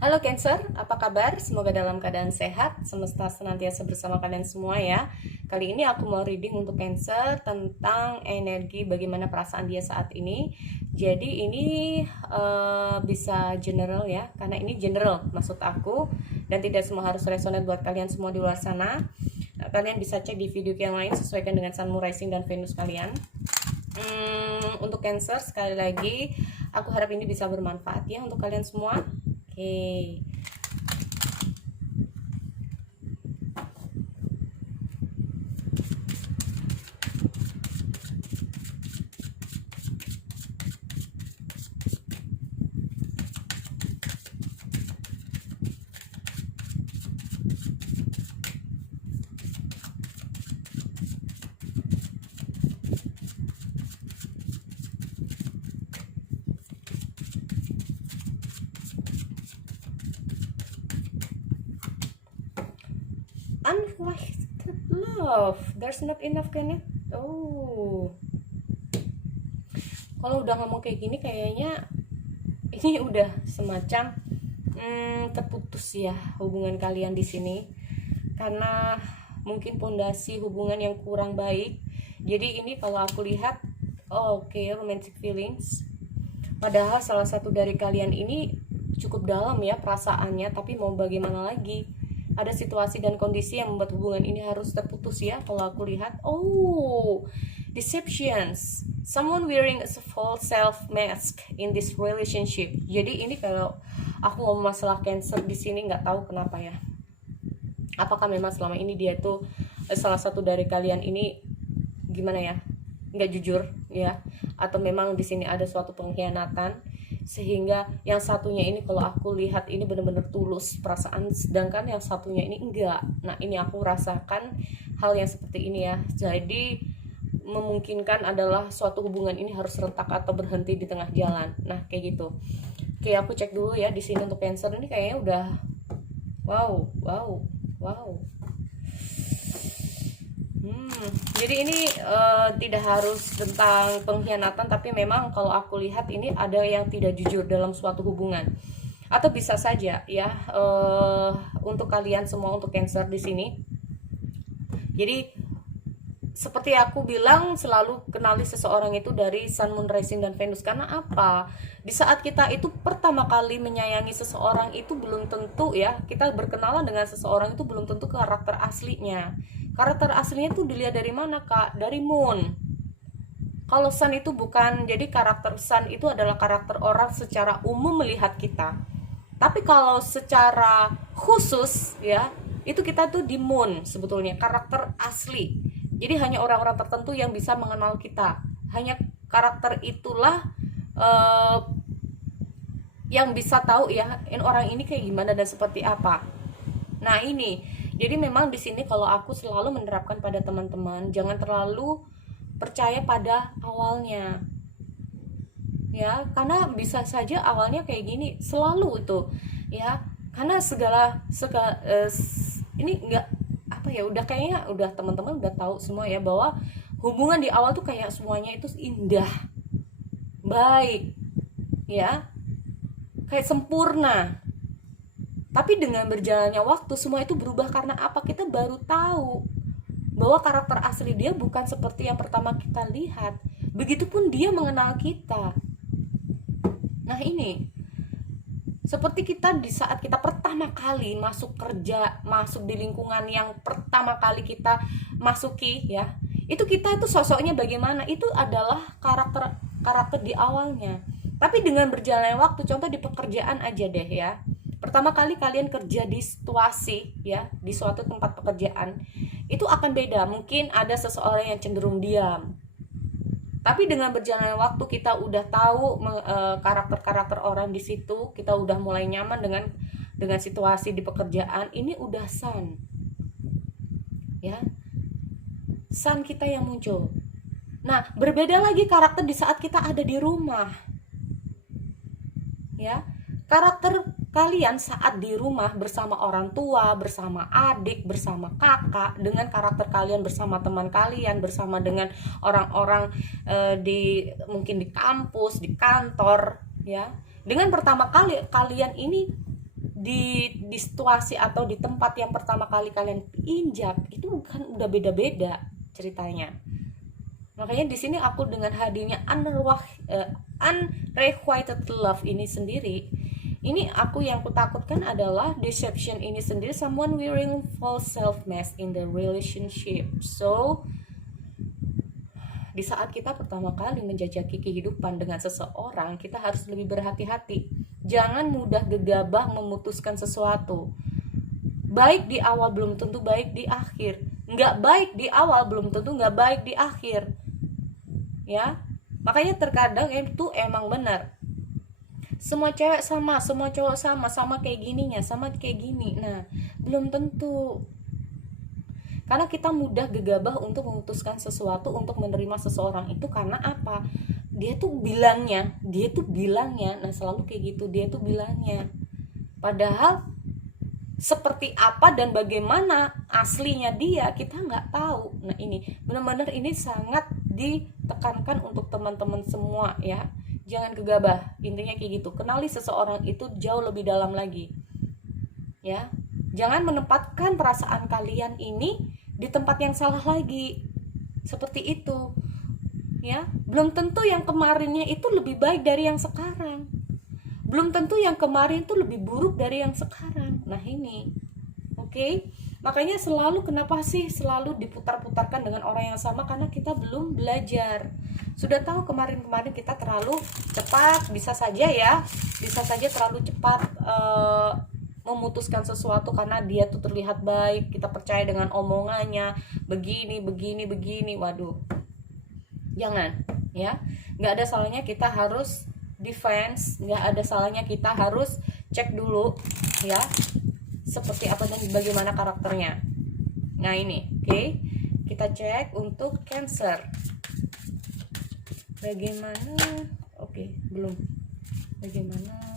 Halo Cancer, apa kabar? Semoga dalam keadaan sehat, semesta senantiasa bersama kalian semua ya. Kali ini aku mau reading untuk Cancer tentang energi bagaimana perasaan dia saat ini. Jadi ini bisa general ya, karena ini general maksud aku. Dan tidak semua harus resonate buat kalian semua di luar sana. Kalian bisa cek di video yang lain, sesuaikan dengan Sun, Moon, Rising, dan Venus kalian. Untuk Cancer, sekali lagi aku harap ini bisa bermanfaat ya untuk kalian semua. Oke. Unrequited love, there's not enough kan ya. Kalau udah ngomong kayak gini kayaknya ini udah semacam terputus ya hubungan kalian di sini, karena mungkin pondasi hubungan yang kurang baik. Jadi ini kalau aku lihat romantic feelings, padahal salah satu dari kalian ini cukup dalam ya perasaannya, tapi mau bagaimana lagi, ada situasi dan kondisi yang membuat hubungan ini harus terputus ya. Kalau aku lihat, deceptions, someone wearing a false self mask in this relationship. Jadi ini kalau aku ngomong masalah Cancer di sini, nggak tahu kenapa ya, apakah memang selama ini dia tuh salah satu dari kalian ini gimana ya, nggak jujur ya, atau memang di sini ada suatu pengkhianatan sehingga yang satunya ini kalau aku lihat ini benar-benar tulus perasaan, sedangkan yang satunya ini enggak. Nah ini aku rasakan hal yang seperti ini ya. Jadi memungkinkan adalah suatu hubungan ini harus retak atau berhenti di tengah jalan. Nah kayak gitu. Oke, aku cek dulu ya di sini untuk Cancer ini kayaknya udah wow. Jadi ini tidak harus tentang pengkhianatan, tapi memang kalau aku lihat ini ada yang tidak jujur dalam suatu hubungan. Atau bisa saja ya untuk kalian semua, untuk Cancer di sini. Jadi seperti aku bilang, selalu kenali seseorang itu dari Sun, Moon, Rising, dan Venus. Karena apa? Di saat kita itu pertama kali menyayangi seseorang itu belum tentu ya, kita berkenalan dengan seseorang itu belum tentu karakter aslinya. Karakter aslinya tuh dilihat dari mana Kak? Dari Moon. Kalau Sun itu bukan, jadi karakter Sun itu adalah karakter orang secara umum melihat kita. Tapi kalau secara khusus ya, itu kita tuh di Moon sebetulnya, karakter asli. Jadi hanya orang-orang tertentu yang bisa mengenal kita. Hanya karakter itulah yang bisa tahu ya, orang ini kayak gimana dan seperti apa. Nah ini, jadi memang di sini kalau aku selalu menerapkan pada teman-teman, jangan terlalu percaya pada awalnya. Ya, karena bisa saja awalnya kayak gini selalu itu ya. Karena segala ini enggak apa ya, udah kayaknya udah teman-teman udah tahu semua ya bahwa hubungan di awal tuh kayak semuanya itu indah, baik ya, kayak sempurna. Tapi dengan berjalannya waktu semua itu berubah. Karena apa? Kita baru tahu bahwa karakter asli dia bukan seperti yang pertama kita lihat. Begitupun dia mengenal kita. Nah ini seperti kita di saat kita pertama kali masuk kerja, masuk di lingkungan yang pertama kali kita masuki ya, itu kita itu sosoknya bagaimana, itu adalah karakter di awalnya. Tapi dengan berjalannya waktu, contoh di pekerjaan aja deh ya, pertama kali kalian kerja di situasi ya, di suatu tempat pekerjaan, itu akan beda. Mungkin ada seseorang yang cenderung diam, tapi dengan berjalannya waktu kita udah tahu karakter-karakter orang di situ, kita udah mulai nyaman dengan situasi di pekerjaan. Ini udah Sun ya, Sun kita yang muncul. Nah berbeda lagi karakter di saat kita ada di rumah ya. Karakter kalian saat di rumah bersama orang tua, bersama adik, bersama kakak, dengan karakter kalian bersama teman kalian, bersama dengan orang-orang mungkin di kampus, di kantor ya, Dengan pertama kali kalian ini di situasi atau di tempat yang pertama kali kalian injak, itu kan udah beda-beda ceritanya. Makanya di sini aku dengan hadirnya unrequited love ini sendiri, ini aku yang kutakutkan adalah deception ini sendiri, someone wearing false self mask in the relationship. So di saat kita pertama kali menjajaki kehidupan dengan seseorang, kita harus lebih berhati-hati. Jangan mudah gegabah memutuskan sesuatu. Baik di awal belum tentu baik di akhir. Nggak baik di awal belum tentu nggak baik di akhir. Ya, makanya terkadang itu emang benar. Semua cewek sama, semua cowok sama, sama kayak gininya, sama kayak gini. Nah, belum tentu. Karena kita mudah gegabah untuk memutuskan sesuatu, untuk menerima seseorang itu karena apa? Dia tuh bilangnya, nah selalu kayak gitu, dia tuh bilangnya. Padahal seperti apa dan bagaimana aslinya dia, kita nggak tahu. Nah ini, benar-benar ini sangat ditekankan untuk teman-teman semua ya. Jangan gegabah, intinya kayak gitu. Kenali seseorang itu jauh lebih dalam lagi. Ya, jangan menempatkan perasaan kalian ini di tempat yang salah lagi. Seperti itu. Ya, belum tentu yang kemarinnya itu lebih baik dari yang sekarang. Belum tentu yang kemarin itu lebih buruk dari yang sekarang. Nah, ini. Oke. Makanya kenapa sih selalu diputar-putarkan dengan orang yang sama? Karena kita belum belajar. Sudah tahu kemarin-kemarin kita terlalu cepat, bisa saja terlalu cepat memutuskan sesuatu karena dia tuh terlihat baik, kita percaya dengan omongannya, begini. Waduh, jangan ya. Nggak ada salahnya kita harus defense, nggak ada salahnya kita harus cek dulu ya, seperti apa dan bagaimana karakternya. Nah ini, oke. Kita cek untuk Cancer. Bagaimana? Oke, belum. Bagaimana?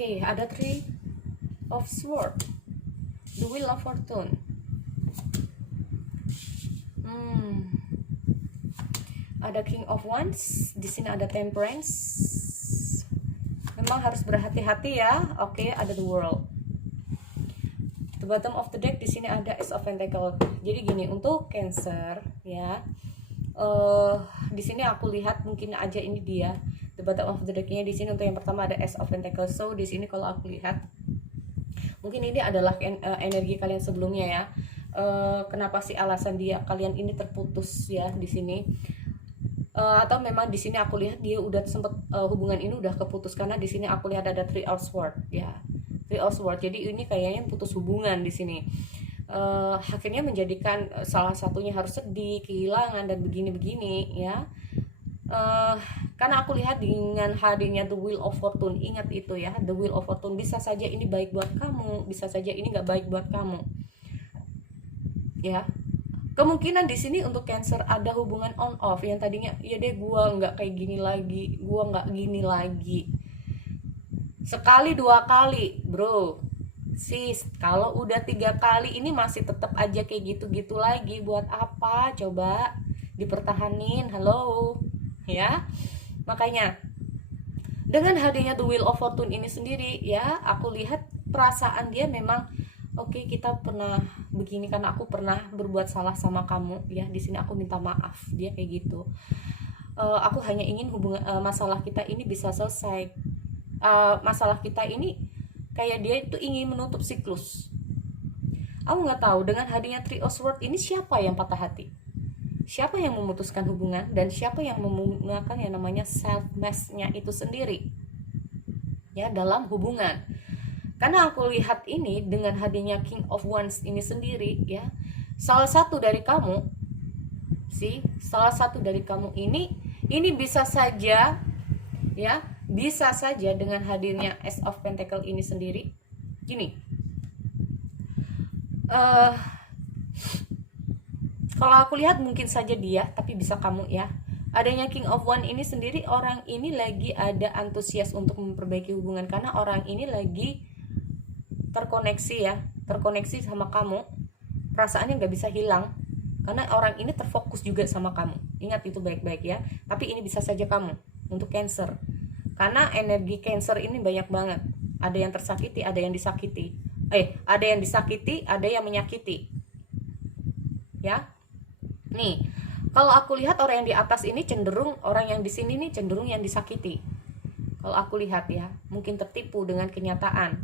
Oke, ada Three of Swords, the Wheel of Fortune. Ada King of Wands, di sini ada Temperance. Memang harus berhati-hati ya. Oke, ada The World. The bottom of the deck di sini ada Ace of Pentacles. Jadi gini, untuk Cancer ya. Di sini aku lihat mungkin aja ini dia. The bottom of the deck-nya di sini untuk yang pertama ada Ace of Pentacles. So di sini kalau aku lihat mungkin ini adalah energi kalian sebelumnya ya. Kenapa sih alasan kalian ini terputus ya di sini? Atau memang di sini aku lihat dia udah sempet hubungan ini udah keputus, karena di sini aku lihat ada Three of Swords ya. Three of Swords. Jadi ini kayaknya putus hubungan di sini. Akhirnya menjadikan salah satunya harus sedih, kehilangan dan begini-begini ya. Karena aku lihat dengan hadirnya The Wheel of Fortune, ingat itu ya, The Wheel of Fortune, bisa saja ini baik buat kamu, bisa saja ini nggak baik buat kamu ya. Kemungkinan di sini untuk Cancer ada hubungan on off yang tadinya ya deh gua nggak kayak gini lagi, gua nggak gini lagi, sekali dua kali bro sis. Kalau udah 3 kali ini masih tetap aja kayak gitu-gitu lagi, buat apa coba dipertahanin? Halo ya. Makanya dengan hadirnya The Wheel of Fortune ini sendiri ya, aku lihat perasaan dia memang oke, kita pernah begini karena aku pernah berbuat salah sama kamu ya. Di sini aku minta maaf, dia kayak gitu. Aku hanya ingin masalah kita ini bisa selesai. Masalah kita ini kayak dia itu ingin menutup siklus. Aku nggak tahu dengan hadirnya Three of Swords ini siapa yang patah hati, siapa yang memutuskan hubungan, dan siapa yang menggunakan yang namanya self mask-nya itu sendiri ya dalam hubungan. Karena aku lihat ini dengan hadirnya King of Wands ini sendiri ya, salah satu dari kamu ini bisa saja ya, bisa saja dengan hadirnya Ace of Pentacles ini sendiri gini, eh Kalau aku lihat mungkin saja dia, tapi bisa kamu ya. Adanya King of One ini sendiri, orang ini lagi ada antusias untuk memperbaiki hubungan karena orang ini lagi terkoneksi ya, terkoneksi sama kamu. Perasaannya nggak bisa hilang karena orang ini terfokus juga sama kamu. Ingat itu baik-baik ya. Tapi ini bisa saja kamu untuk Cancer. Karena energi Cancer ini banyak banget. Ada yang tersakiti, ada yang disakiti. Ada yang disakiti, ada yang menyakiti. Ya. Nih, kalau aku lihat orang yang di atas ini cenderung, orang yang di sini nih cenderung yang disakiti. Kalau aku lihat ya, mungkin tertipu dengan kenyataan.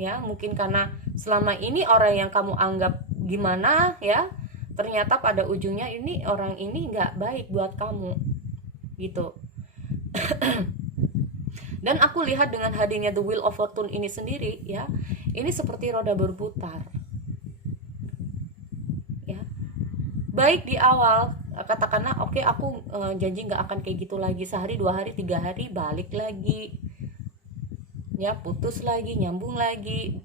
Ya, mungkin karena selama ini orang yang kamu anggap gimana ya, ternyata pada ujungnya ini orang ini nggak baik buat kamu. Gitu. Dan aku lihat dengan hadirnya The Wheel of Fortune ini sendiri ya, ini seperti roda berputar. Baik di awal katakanlah oke, aku janji nggak akan kayak gitu lagi, sehari 2 hari 3 hari balik lagi ya, putus lagi, nyambung lagi,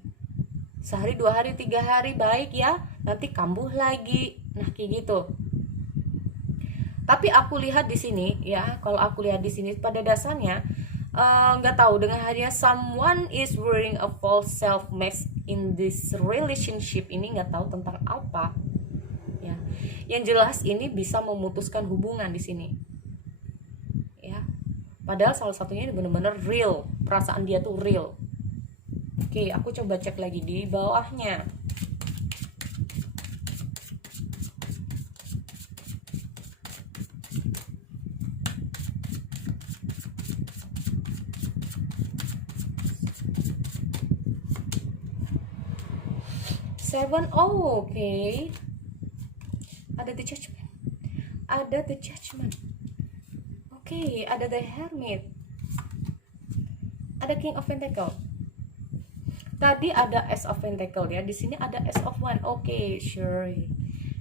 sehari 2 hari 3 hari baik ya, nanti kambuh lagi, nah kayak gitu. Tapi aku lihat di sini ya, kalau aku lihat di sini pada dasarnya nggak tahu, dengan hadiah someone is wearing a false self mask in this relationship ini, nggak tahu tentang apa. Yang jelas ini bisa memutuskan hubungan di sini. Ya. Padahal salah satunya ini benar-benar real, perasaan dia tuh real. Oke, aku coba cek lagi di bawahnya. Seven, oh oke. Ada the judgment, ada the judgment, oke, ada the hermit, ada king of pentacle, tadi ada ace of pentacle ya, di sini ada ace of one, oke, sure.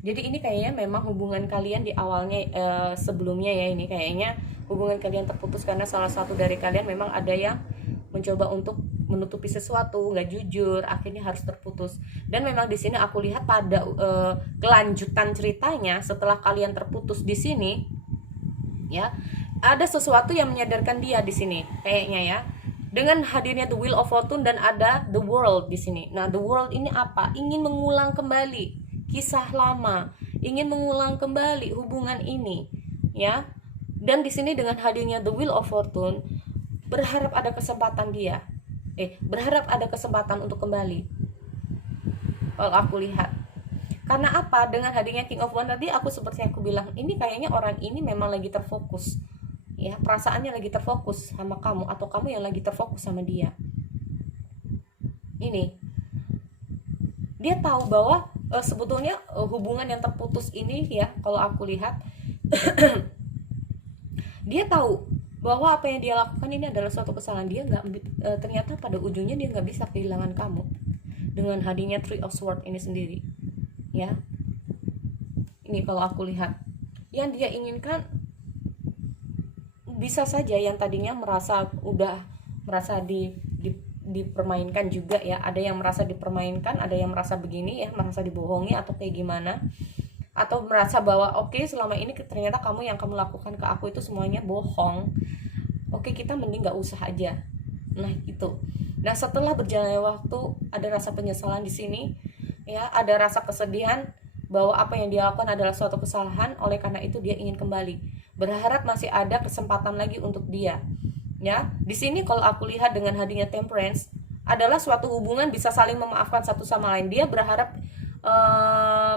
Jadi ini kayaknya memang hubungan kalian di awalnya sebelumnya ya, ini kayaknya hubungan kalian terputus karena salah satu dari kalian memang ada yang mencoba untuk menutupi sesuatu, nggak jujur, akhirnya harus terputus. Dan memang di sini aku lihat pada kelanjutan ceritanya setelah kalian terputus di sini, ya, ada sesuatu yang menyadarkan dia di sini, kayaknya ya. Dengan hadirnya The Wheel of Fortune dan ada The World di sini. Nah, The World ini apa? Ingin mengulang kembali kisah lama, ingin mengulang kembali hubungan ini, ya. Dan di sini dengan hadirnya The Wheel of Fortune, berharap ada kesempatan dia. Berharap ada kesempatan untuk kembali. Kalau aku lihat. Karena apa? Dengan hadirnya King of One tadi, aku seperti yang aku bilang, ini kayaknya orang ini memang lagi terfokus. Ya, perasaannya lagi terfokus sama kamu, atau kamu yang lagi terfokus sama dia. Ini. Dia tahu bahwa sebetulnya hubungan yang terputus ini ya, kalau aku lihat dia tahu bahwa apa yang dia lakukan ini adalah suatu kesalahan dia, ternyata pada ujungnya dia nggak bisa kehilangan kamu dengan hadirnya Three of Swords ini sendiri, ya. Ini kalau aku lihat, yang dia inginkan bisa saja yang tadinya merasa dipermainkan juga ya, ada yang merasa dipermainkan, ada yang merasa begini ya, merasa dibohongi atau kayak gimana, atau merasa bahwa oke, selama ini ternyata kamu yang kamu lakukan ke aku itu semuanya bohong, oke, kita mending gak usah aja. Nah itu. Nah setelah berjalannya waktu, ada rasa penyesalan di sini ya, ada rasa kesedihan bahwa apa yang dia lakukan adalah suatu kesalahan, oleh karena itu dia ingin kembali, berharap masih ada kesempatan lagi untuk dia ya. Di sini kalau aku lihat dengan hadirnya Temperance, adalah suatu hubungan bisa saling memaafkan satu sama lain. Dia berharap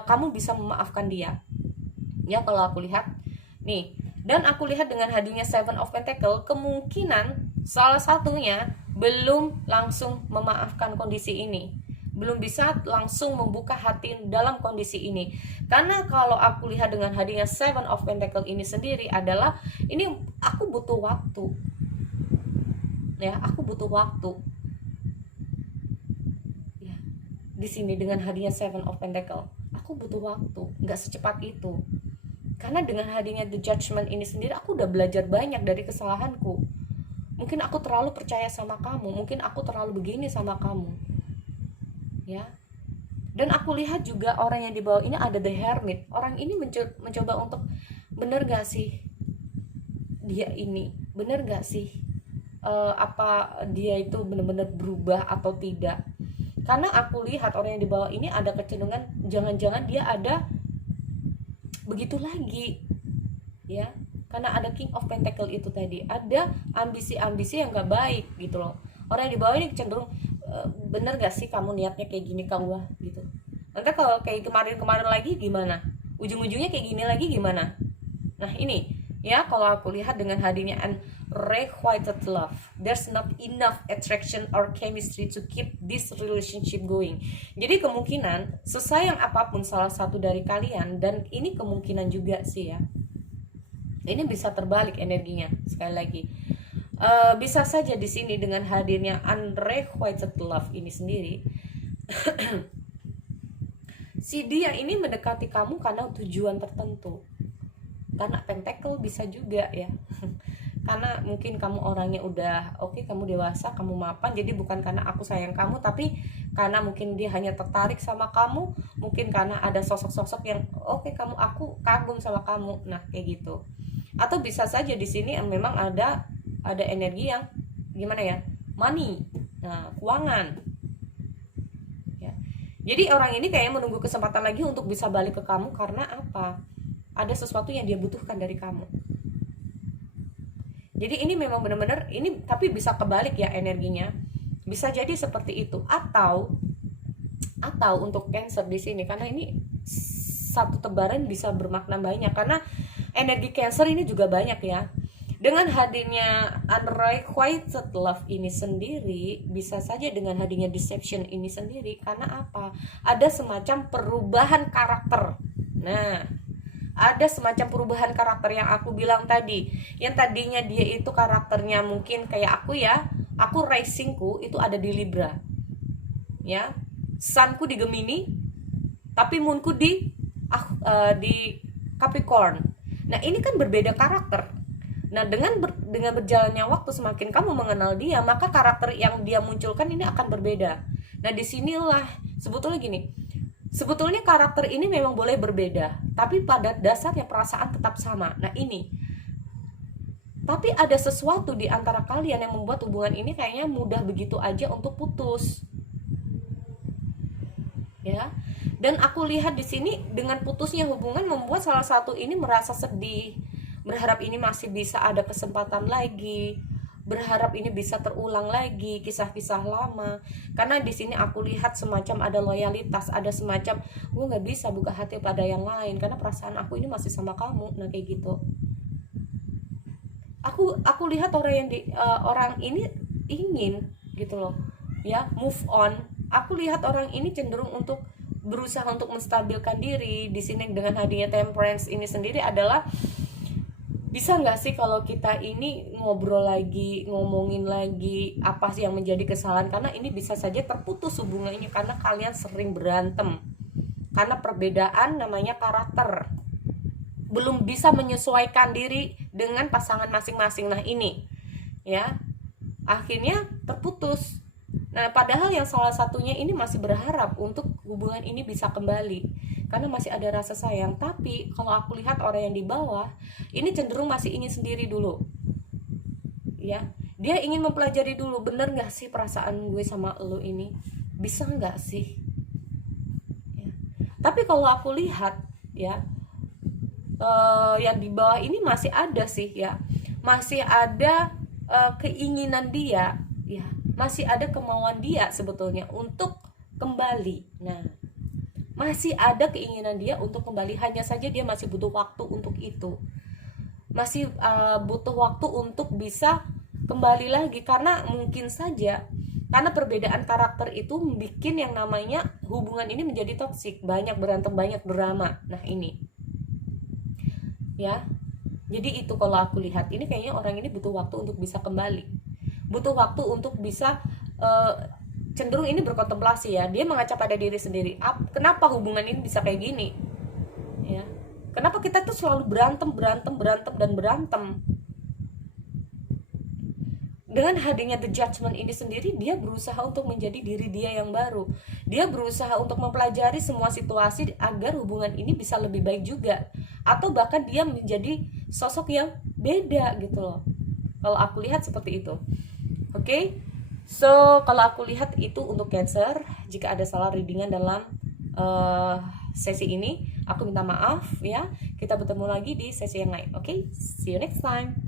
kamu bisa memaafkan dia ya, kalau aku lihat nih. Dan aku lihat dengan hadirnya Seven of Pentacle, kemungkinan salah satunya belum langsung memaafkan kondisi ini, belum bisa langsung membuka hati dalam kondisi ini. Karena kalau aku lihat dengan hadirnya Seven of Pentacle ini sendiri adalah, ini aku butuh waktu ya, aku butuh waktu ya. Di sini dengan hadirnya Seven of Pentacle, aku butuh waktu, nggak secepat itu. Karena dengan hadirnya The Judgment ini sendiri, aku udah belajar banyak dari kesalahanku. Mungkin aku terlalu percaya sama kamu, mungkin aku terlalu begini sama kamu ya. Dan aku lihat juga orang yang di bawah ini ada the hermit. Orang ini mencoba untuk, bener gak sih dia ini, bener gak sih apa dia itu benar-benar berubah atau tidak. Karena aku lihat orang yang di bawah ini ada kecenderungan jangan-jangan dia ada begitu lagi, ya, karena ada King of Pentacle itu tadi, ada ambisi-ambisi yang gak baik gitu loh. Orang yang di bawah ini cenderung bener gak sih kamu niatnya kayak gini ke gua gitu. Nanti kalau kayak kemarin-kemarin lagi gimana, ujung-ujungnya kayak gini lagi gimana. Nah ini ya, kalau aku lihat dengan hadirnya unrequited love, there's not enough attraction or chemistry to keep this relationship going. Jadi kemungkinan sesayang apapun salah satu dari kalian, dan ini kemungkinan juga sih ya, ini bisa terbalik energinya. Sekali lagi, bisa saja di sini dengan hadirnya unrequited love ini sendiri si dia ini mendekati kamu karena tujuan tertentu. Karena pentacle bisa juga ya karena mungkin kamu orangnya udah oke, kamu dewasa, kamu mapan, jadi bukan karena aku sayang kamu, tapi karena mungkin dia hanya tertarik sama kamu, mungkin karena ada sosok-sosok yang oke, aku kagum sama kamu. Nah kayak gitu. Atau bisa saja di sini memang ada energi yang gimana ya, money, nah keuangan ya. Jadi orang ini kayaknya menunggu kesempatan lagi untuk bisa balik ke kamu. Karena apa? Ada sesuatu yang dia butuhkan dari kamu. Jadi ini memang benar-benar ini, tapi bisa kebalik ya energinya. Bisa jadi seperti itu. Atau untuk Cancer di sini, karena ini satu tebaran bisa bermakna banyak, karena energi Cancer ini juga banyak ya. Dengan hadirnya unrequited love ini sendiri, bisa saja dengan hadirnya deception ini sendiri, karena apa? Ada semacam perubahan karakter. Nah, ada semacam perubahan karakter yang aku bilang tadi. Yang tadinya dia itu karakternya mungkin kayak aku ya, aku risingku itu ada di Libra ya, sunku di Gemini, tapi moonku di Capricorn. Nah ini kan berbeda karakter. Nah dengan berjalannya waktu, semakin kamu mengenal dia, maka karakter yang dia munculkan ini akan berbeda. Nah disinilah sebetulnya gini, sebetulnya karakter ini memang boleh berbeda, tapi pada dasarnya perasaan tetap sama. Nah ini, tapi ada sesuatu di antara kalian yang membuat hubungan ini kayaknya mudah begitu aja untuk putus, ya. Dan aku lihat di sini dengan putusnya hubungan membuat salah satu ini merasa sedih, berharap ini masih bisa ada kesempatan lagi, berharap ini bisa terulang lagi kisah-kisah lama. Karena di sini aku lihat semacam ada loyalitas, ada semacam gue nggak bisa buka hati pada yang lain karena perasaan aku ini masih sama kamu. Nah kayak gitu. Aku lihat orang ini ingin gitu loh ya, move on. Aku lihat orang ini cenderung untuk berusaha untuk menstabilkan diri. Di sini dengan hadirnya Temperance ini sendiri adalah, bisa nggak sih kalau kita ini ngobrol lagi, ngomongin lagi apa sih yang menjadi kesalahan. Karena ini bisa saja terputus hubungannya karena kalian sering berantem, karena perbedaan namanya karakter, belum bisa menyesuaikan diri dengan pasangan masing-masing. Nah ini ya, akhirnya terputus. Nah padahal yang salah satunya ini masih berharap untuk hubungan ini bisa kembali karena masih ada rasa sayang. Tapi kalau aku lihat orang yang di bawah ini cenderung masih ingin sendiri dulu ya. Dia ingin mempelajari dulu, bener gak sih perasaan gue sama lo ini, bisa gak sih ya. Tapi kalau aku lihat ya, yang di bawah ini masih ada sih ya, masih ada keinginan dia ya, masih ada kemauan dia sebetulnya untuk kembali. Nah masih ada keinginan dia untuk kembali, hanya saja dia masih butuh waktu untuk itu, masih butuh waktu untuk bisa kembali lagi. Karena mungkin saja karena perbedaan karakter itu bikin yang namanya hubungan ini menjadi toksik, banyak berantem, banyak drama. Nah ini ya, jadi itu kalau aku lihat ini kayaknya orang ini butuh waktu untuk bisa kembali, butuh waktu untuk bisa cenderung ini berkontemplasi ya. Dia mengaca pada diri sendiri, kenapa hubungan ini bisa kayak gini ya, kenapa kita tuh selalu berantem. dengan hadirnya the judgment ini sendiri, dia berusaha untuk menjadi diri dia yang baru. Dia berusaha untuk mempelajari semua situasi agar hubungan ini bisa lebih baik juga, atau bahkan dia menjadi sosok yang beda gitu loh. Kalau aku lihat seperti itu. Oke. So, kalau aku lihat itu untuk Cancer. Jika ada salah readingan dalam sesi ini, aku minta maaf ya. Kita bertemu lagi di sesi yang lain. Oke, see you next time.